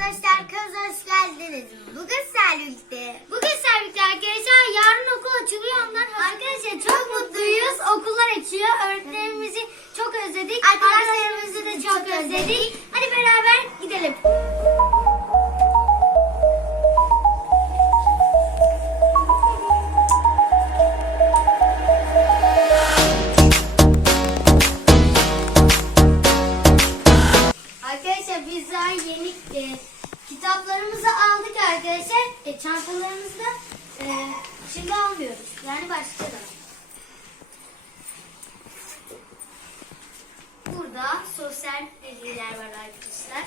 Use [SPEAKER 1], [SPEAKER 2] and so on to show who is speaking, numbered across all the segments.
[SPEAKER 1] arkadaşlar kanalımıza hoş geldiniz. Bugün Selvik'te.
[SPEAKER 2] Bugün Servik'te arkadaşlar yarın okul açılıyor ondan Arkadaşlar çok mutluyuz. Okullar açıyor. Öğretmenimizi çok özledik. Arkadaşlarımızı da çok özledik. Hadi beraber gidelim. Arkadaşlar biz daha yeni kitaplarımızı aldık arkadaşlar. E, çantalarımızı da e, şimdi almıyoruz. Yani başka da. Burada sosyal bilgiler var arkadaşlar.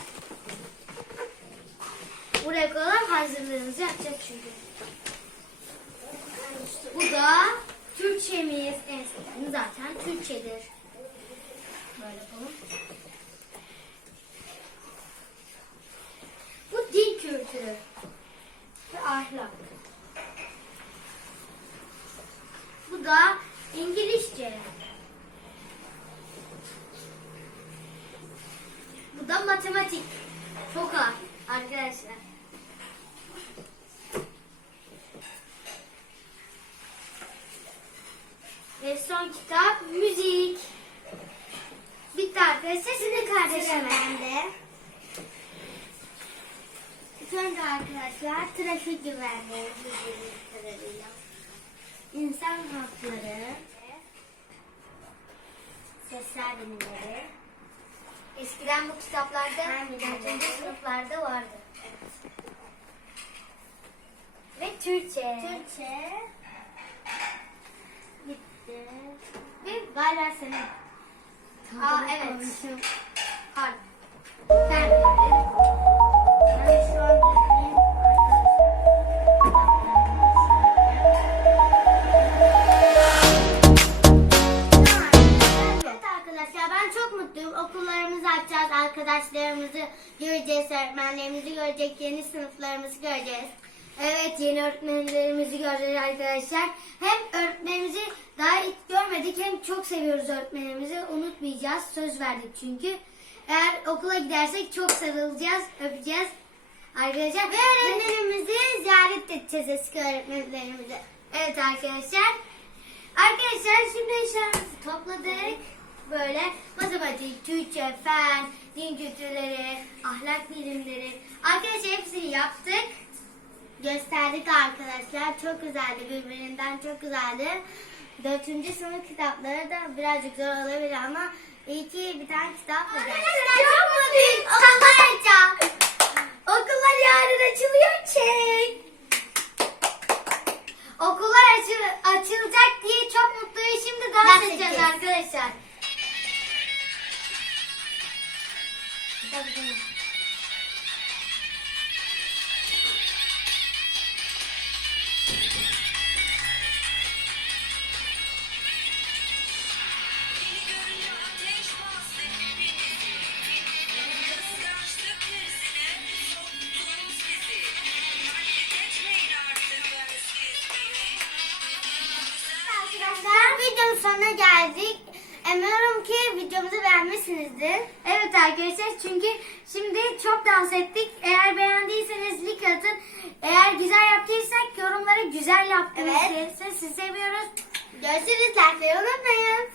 [SPEAKER 2] Buraya koyalım hazırlığımızı yapacağız çünkü. Bu da ve ahlak. Bu da İngilizce. Bu da matematik. Ağır arkadaşlar. Ve son kitap müzik. Bitti arkadaşlar. Şimdi kardeşime.
[SPEAKER 1] bende.
[SPEAKER 2] Önce arkadaşlar trafik güvenliği kadarıyla. İnsan hakları, sosyal bilimleri. Eskiden bu kitaplarda. 4. sınıflarda vardı. Ve Türkçe.
[SPEAKER 1] Türkçe.
[SPEAKER 2] Bitti. Ve galiba senin. Aa evet. Harf. Fen mutluyum. Okullarımızı açacağız. Arkadaşlarımızı göreceğiz. Öğretmenlerimizi görecek. Yeni sınıflarımızı göreceğiz. Evet yeni öğretmenlerimizi göreceğiz arkadaşlar. Hem öğretmenimizi daha ilk görmedik hem çok seviyoruz öğretmenimizi. Unutmayacağız. Söz verdik çünkü. Eğer okula gidersek çok sarılacağız, öpeceğiz. Arkadaşlar
[SPEAKER 1] Ve öğretmenimizi ziyaret edeceğiz eski öğretmenlerimizi.
[SPEAKER 2] Evet arkadaşlar. Arkadaşlar şimdi eşyalarımızı topladık. Böyle matematik, Türkçe, fen, din kültürleri, ahlak bilimleri. Arkadaşlar hepsini yaptık.
[SPEAKER 1] Gösterdik arkadaşlar. Çok güzeldi. Birbirinden çok güzeldi. Dördüncü sınıf kitapları da birazcık zor olabilir ama iyi ki bir tane kitap var.
[SPEAKER 2] Çok mutluyum. Okullar açacağım. Okullar yarın açılıyor. Çek. Okullar açı- açılacak diye çok mutluyuz. Şimdi dans, edeceğiz. arkadaşlar.
[SPEAKER 1] Videonun sonuna geldik. Umuyorum ki videomuzu beğenmişsinizdir.
[SPEAKER 2] Evet arkadaşlar çünkü şimdi çok dans ettik. Eğer beğendiyseniz like atın. Eğer güzel yaptıysak yorumlara güzel yaptınız
[SPEAKER 1] Evet.
[SPEAKER 2] sizi seviyoruz.
[SPEAKER 1] Görüşürüz. Like'ları unutmayın.